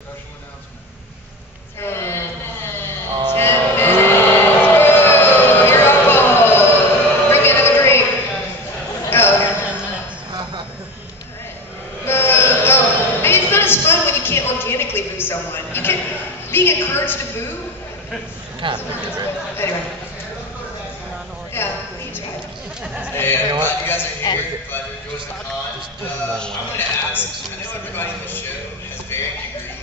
Special announcement. 10 minutes. Woo! You're up, Paul. Bring me another drink. Oh, okay. Maybe it's not as fun when you can't organically boo someone. You can being encouraged to boo. Anyway. Yeah, we tried. Hey, I'm glad you guys are here. Glad you're enjoying the con. I wanted to ask, I know everybody in the show has varying degrees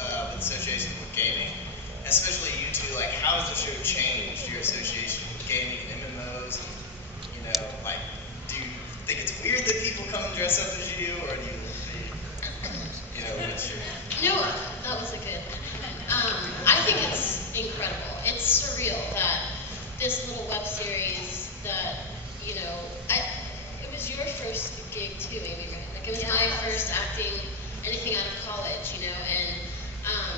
with association with gaming, especially you two. Like, how has the show changed your association with gaming and MMOs? You know, like, do you think it's weird that people come and dress up as you, or do you know, what's your... No, that was a good. I think it's incredible. It's surreal that this little web series that, you know, it was your first gig too, maybe, right? Like, it was my first acting anything out of college, you know, and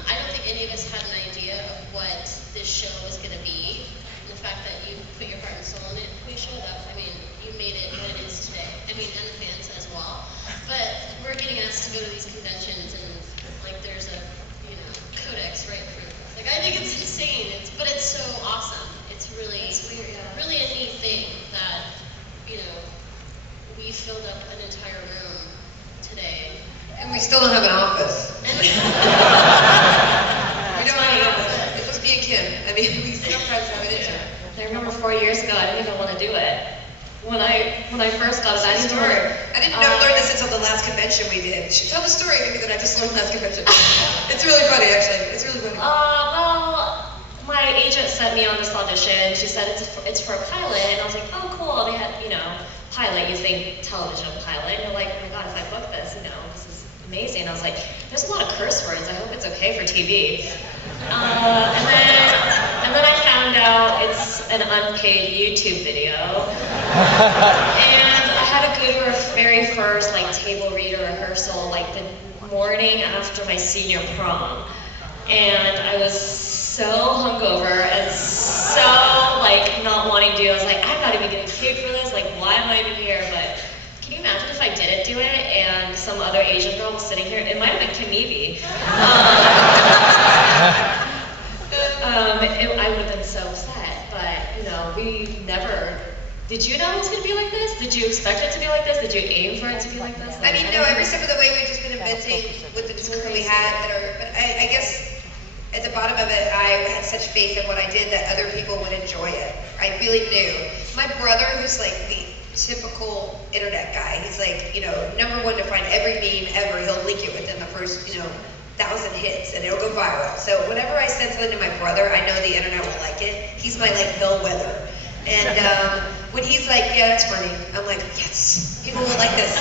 I don't think any of us had an idea of what this show was going to be. And the fact that you put your heart and soul in it, Felicia, I mean, you made it what it is today. I mean, and the fans as well. But we're getting asked to go to these conventions, and like there's a, you know, codex right in front of us. Like, I think it's insane. But it's so awesome. It's really, weird, yeah. really a neat thing that, you know, we filled up an entire room today. And we still don't have an office. We don't have an office. It must be a Kim. I mean, we sometimes have an intern. I remember 4 years ago, I didn't even want to do it. When I first got it, I didn't I didn't learn this until the last convention we did. She told the story maybe that I just learned last convention. It's really funny, actually. It's really funny. Well, my agent sent me on this audition. She said it's for a pilot, and I was like, oh, cool. They had, you know, pilot. You think television pilot, and you're like, oh my god, if I book this, you know, this is amazing. I was like, there's a lot of curse words. I hope it's okay for TV. And then I found out it's an unpaid YouTube video. And I had to go to our very first like table reader rehearsal like the morning after my senior prom. And I was so hungover and so like not wanting to do it. I was like, I'm not even getting paid for this. Like, why am I even here? But can you imagine if I didn't do it and some other Asian girl was sitting here? It might have been Kim Eby. I would have been so upset, but you know, we never. Did you know it was going to be like this? Did you expect it to be like this? Did you aim for it to be like this? I mean, no, every step of the way we've just been inventing with the tools that we had that are, but I guess at the bottom of it, I had such faith in what I did that other people would enjoy it. I really knew. My brother, who's like the typical internet guy, he's like, you know, #1 to find every meme ever, he'll link it within the first, you know, 1,000 hits, and it'll go viral. So whenever I send something to my brother, I know the internet will like it. He's my like bellwether. And when he's like, yeah, that's funny, I'm like, yes, people will like this.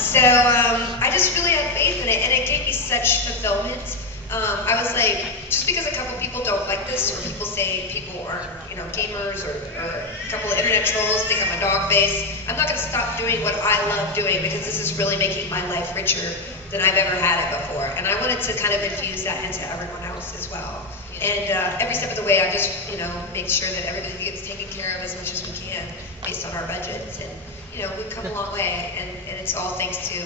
So I just really had faith in it, and it gave me such fulfillment. I was like, just because a couple people don't like this, or people say people aren't, you know, gamers, or a couple of internet trolls think I'm a dog face, I'm not going to stop doing what I love doing, because this is really making my life richer than I've ever had it before. And I wanted to kind of infuse that into everyone else as well. And every step of the way, I just, you know, make sure that everybody gets taken care of as much as we can based on our budgets. And, you know, we've come a long way, and it's all thanks to,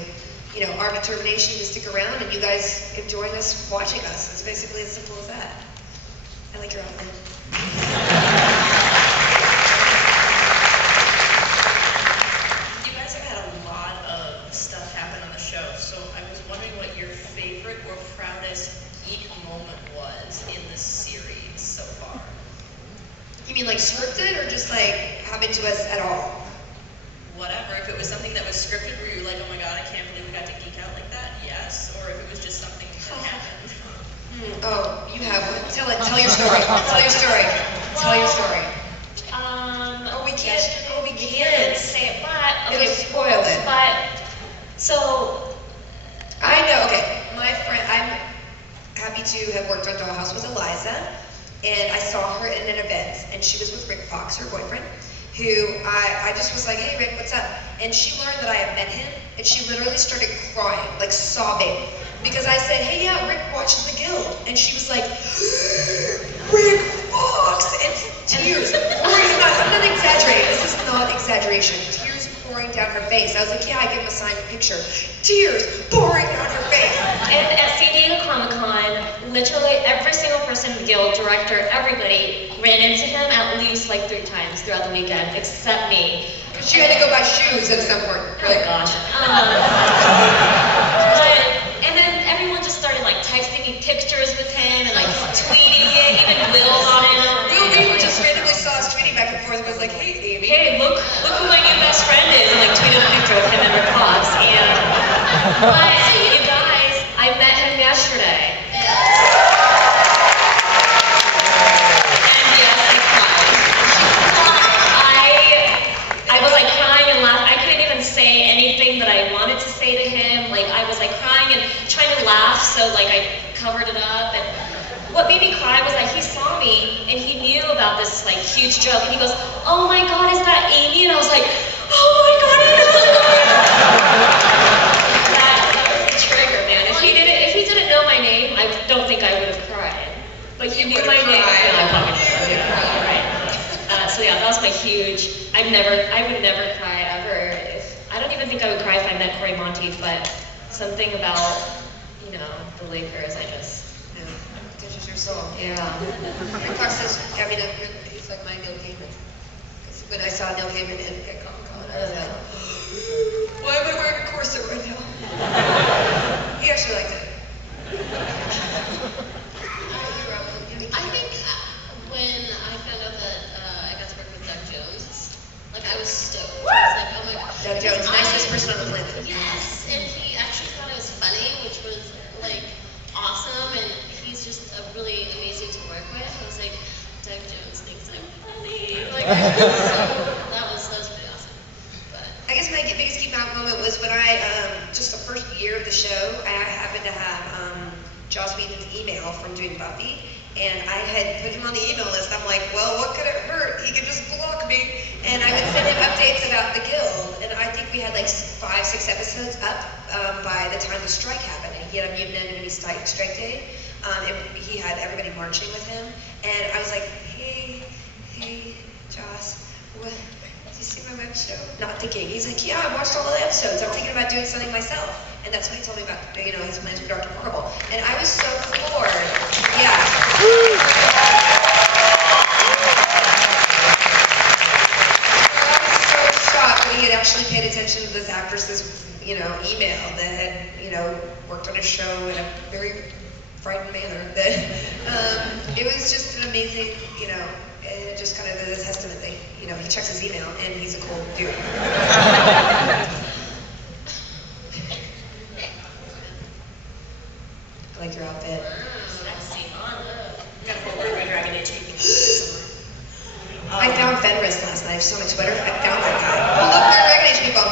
you know, our determination to stick around and you guys enjoying us, watching us. It's basically as simple as that. I like your outfit. You guys have had a lot of stuff happen on the show, so I was wondering what your favorite or proudest geek moment was in this series so far. You mean like scripted, or just like happen to us at all? Whatever. If it was something that was scripted where you're like, oh my god, I can't believe we got to geek out like that, yes. Or if it was just something that happened. Oh, you have one. Tell your story. Tell your story. Tell your story. Oh, we can't say it, but okay, it'll spoil it. But so I know. Okay, my friend. I'm happy to have worked on Dollhouse with Eliza, and I saw her in an event, and she was with Rick Fox, her boyfriend, who I just was like, hey Rick, what's up? And she learned that I had met him, and she literally started crying, like sobbing, because I said, hey, yeah, Rick watches The Guild, and she was like, Rick Fox, and tears pouring. I'm not exaggerating. This is not exaggeration. Tears pouring pouring down her face. I was like, yeah, I give him a signed picture. Tears pouring down her face. And at San Diego Comic-Con, literally every single person in the guild, director, everybody ran into him at least like 3 times throughout the weekend, except me. She had to go buy shoes at some point. Oh gosh. And then everyone just started like texting me pictures with him and like tweeting it, even Will got in. Will Beaver just randomly saw us tweeting back and forth and was like, hey, Amy. Hey, look who my new best friend is, and like tweeted a picture of him and Rick Fox. But you guys, I met him yesterday. I was like crying and laughing. I couldn't even say anything that I wanted to say to him. Like I was like crying and trying to laugh, so like I covered it up. And what made me cry was that he saw me and he knew about this like huge joke. And he goes, "Oh my God, is that Amy?" And I was like, "Oh my God, he knows it." That was the trigger, man. If he didn't know my name, I don't think I would have cried. But he knew my name. No, I probably would have cried. Right. So yeah, that was my huge. I would never cry ever. I don't even think I would cry if I met Cory Monteith, but something about, the Lakers, I just. Yeah, touches your soul. Yeah. Fox says, he's like my Neil Gaiman. Because when I saw Neil Gaiman at Comic-Con, I was like, why am I wearing a corset right now? He actually liked it. I think when I found out that I got to work with Doug Jones, like I was stoked. I was like, oh my god. Doug Jones, nicest person on the planet. Yes, and he actually thought it was funny, which was like awesome, and he's just really amazing to work with. I was like, Doug Jones thinks I'm funny. Like, that was pretty awesome. But I guess my biggest geek out moment was when I, just the first year of the show, I happened to have Joss Whedon's email from doing Buffy, and I had put him on the email list. I'm like, well, what could it hurt? He could just block me. And I would send him updates about the guild, and I think we had like 5-6 episodes up by the time the strike happened. He had a Mutant Enemy Strike Day, and he had everybody marching with him. And I was like, hey, Joss, what? Did you see my web show? Not thinking. He's like, yeah, I watched all the episodes. I'm thinking about doing something myself. And that's what he told me about, his plans for Dr. Marvel. And I was so floored. Yeah. I was so shocked that he had actually paid attention to this actress's, email that had, worked on a show in a very frightened manner. That it was just an amazing, and it just kind of is a testament that, he checks his email and he's a cool dude. I like your outfit. Sexy, huh? Got a full word by Dragon Age. I found Fenris last night. I saw on my Twitter. I found that guy. Oh, look, they're Dragon Age people.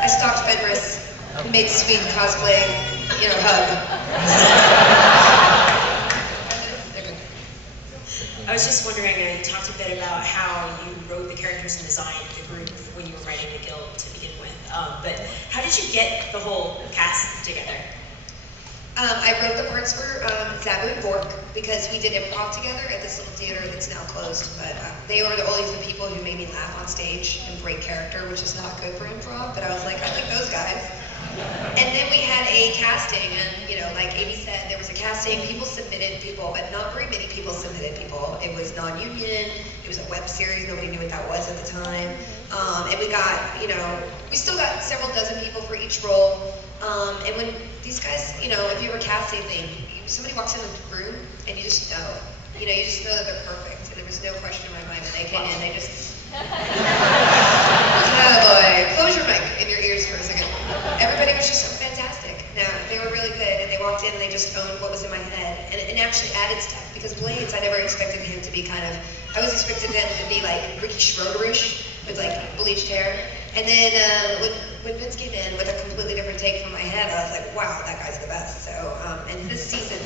I stalked Fenris. He made sweet cosplay, hug. I was just wondering, you talked a bit about how you wrote the characters and designed the group when you were writing the guild to begin with. But how did you get the whole cast together? I wrote the parts for Zabu and Bork because we did improv together at this little theater that's now closed. But they were always the people who made me laugh on stage and break character, which is not good for improv. But I was like, I like those guys. And then we had a casting, and like Amy said, there was a casting. People submitted people, but not very many people submitted people. It was non-union. It was a web series. Nobody knew what that was at the time. And we got, we still got several dozen people for each role. And when these guys, if you were casting, somebody walks in the room and you just know. You just know that they're perfect. And there was no question in my mind when they came in. They just, oh boy, close your mic in your ears for a second. Everybody was just so fantastic. Now, they were really good, and they walked in and they just owned what was in my head, and actually added stuff, because Blades, I never expected him to be I was expecting him to be like Ricky Schroeder-ish, with like bleached hair, and then when Vince came in with a completely different take from my head, I was like, wow, that guy's the best. So, and this season,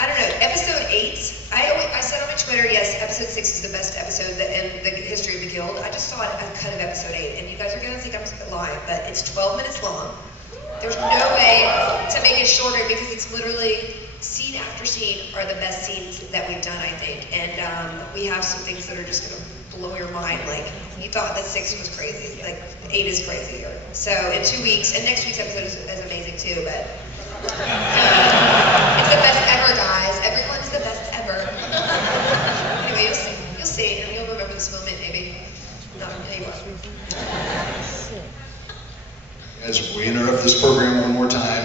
I don't know, episode 8, I said on my Twitter, yes, episode 6 is the best episode in the history of the Guild. I just saw a cut of episode 8, and you guys are going to think I'm lying, but it's 12 minutes long. There's no way to make it shorter because it's literally scene after scene are the best scenes that we've done, I think. And we have some things that are just going to blow your mind. Like, you thought that 6 was crazy, like 8 is crazier. So in 2 weeks, and next week's episode is amazing too, but it's the best ever, guys. Everyone's the best ever. Anyway, you'll see, and you'll remember this moment maybe. Not maybe. As we interrupt this program one more time.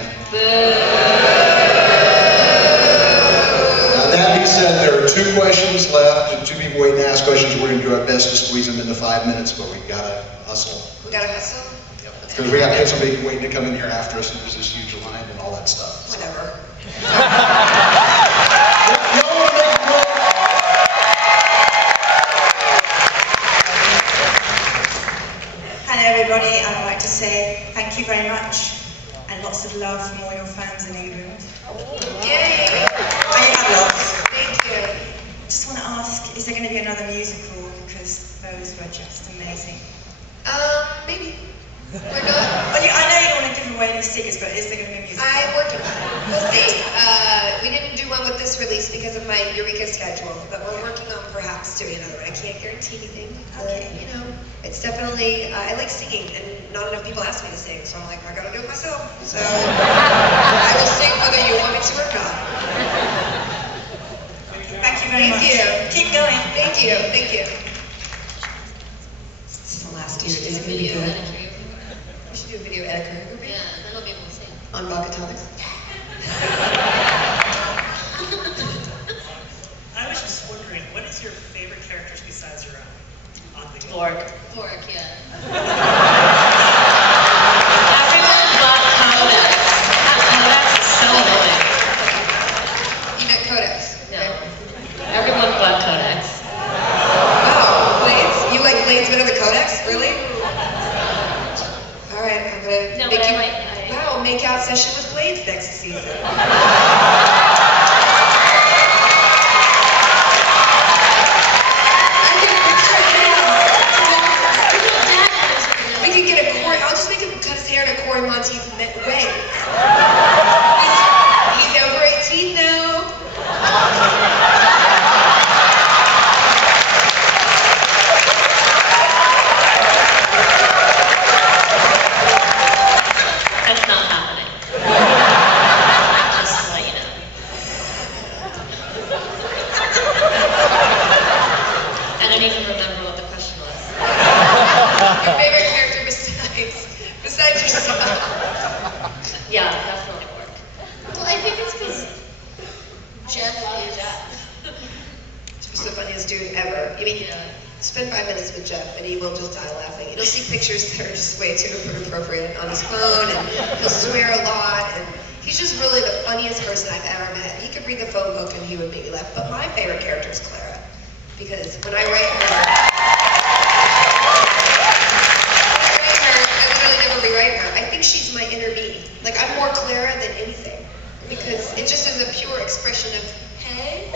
That being said, there are 2 questions left, and 2 people waiting to ask questions. We're going to do our best to squeeze them into 5 minutes, but we've got to hustle. We gotta hustle? Yep. Because we have somebody waiting to come in here after us, and there's this huge line and all that stuff. Whatever. Hello everybody, I'd like to say thank you very much and lots of love from all your fans in England. Yay! I have lots. Thank you. Just want to ask, is there going to be another musical? Because those were just amazing. Maybe. We're not. Well, I know you don't want to give away any secrets, but is there going to be a musical? I'm working on it. We'll see. We didn't do one with this release because of my Eureka schedule, but we're working on perhaps doing another one. I can't guarantee anything. Okay. You know, it's definitely, I like singing, and not enough people ask me to sing, so I'm like, I gotta do it myself. So, I will sing whether you want me to or not. Thank you very much. Thank you. Keep going. Thank you. Thank you. This is the last year. Is it going to be good? We should do a video edit choreography. Yeah, then I'll be able to sing. On Bogatomics. I was just wondering, what is your favorite characters besides your own on the game? Pork, yeah. Everyone but Codex. Codex is so annoying. You meant Codex. No. Everyone but Codex. Wow, Blades? You like Blades better than Codex? Really? All right, I'm gonna No, make but you. I Wow, make out session with Blades next season. We could get a Corey. I'll just make him cut his hair in a Corey Monteith way. He's over 18 now. That's not happening. Just to let you know. I don't even remember what the question was. Your favorite character besides yourself? Yeah, definitely work. Well, I think it's because Jeff is He's the funniest dude ever. I mean, spend 5 minutes with Jeff and he will just die laughing. You'll see pictures that are just way too inappropriate on his phone, and he'll swear a lot, and he's just really the funniest person I've ever met. He could read the phone book and he would make me laugh. But my favorite character is Clara, because when I write her, I literally never rewrite her. I think she's my inner me. Like, I'm more Clara than anything, because it just is a pure expression of, hey.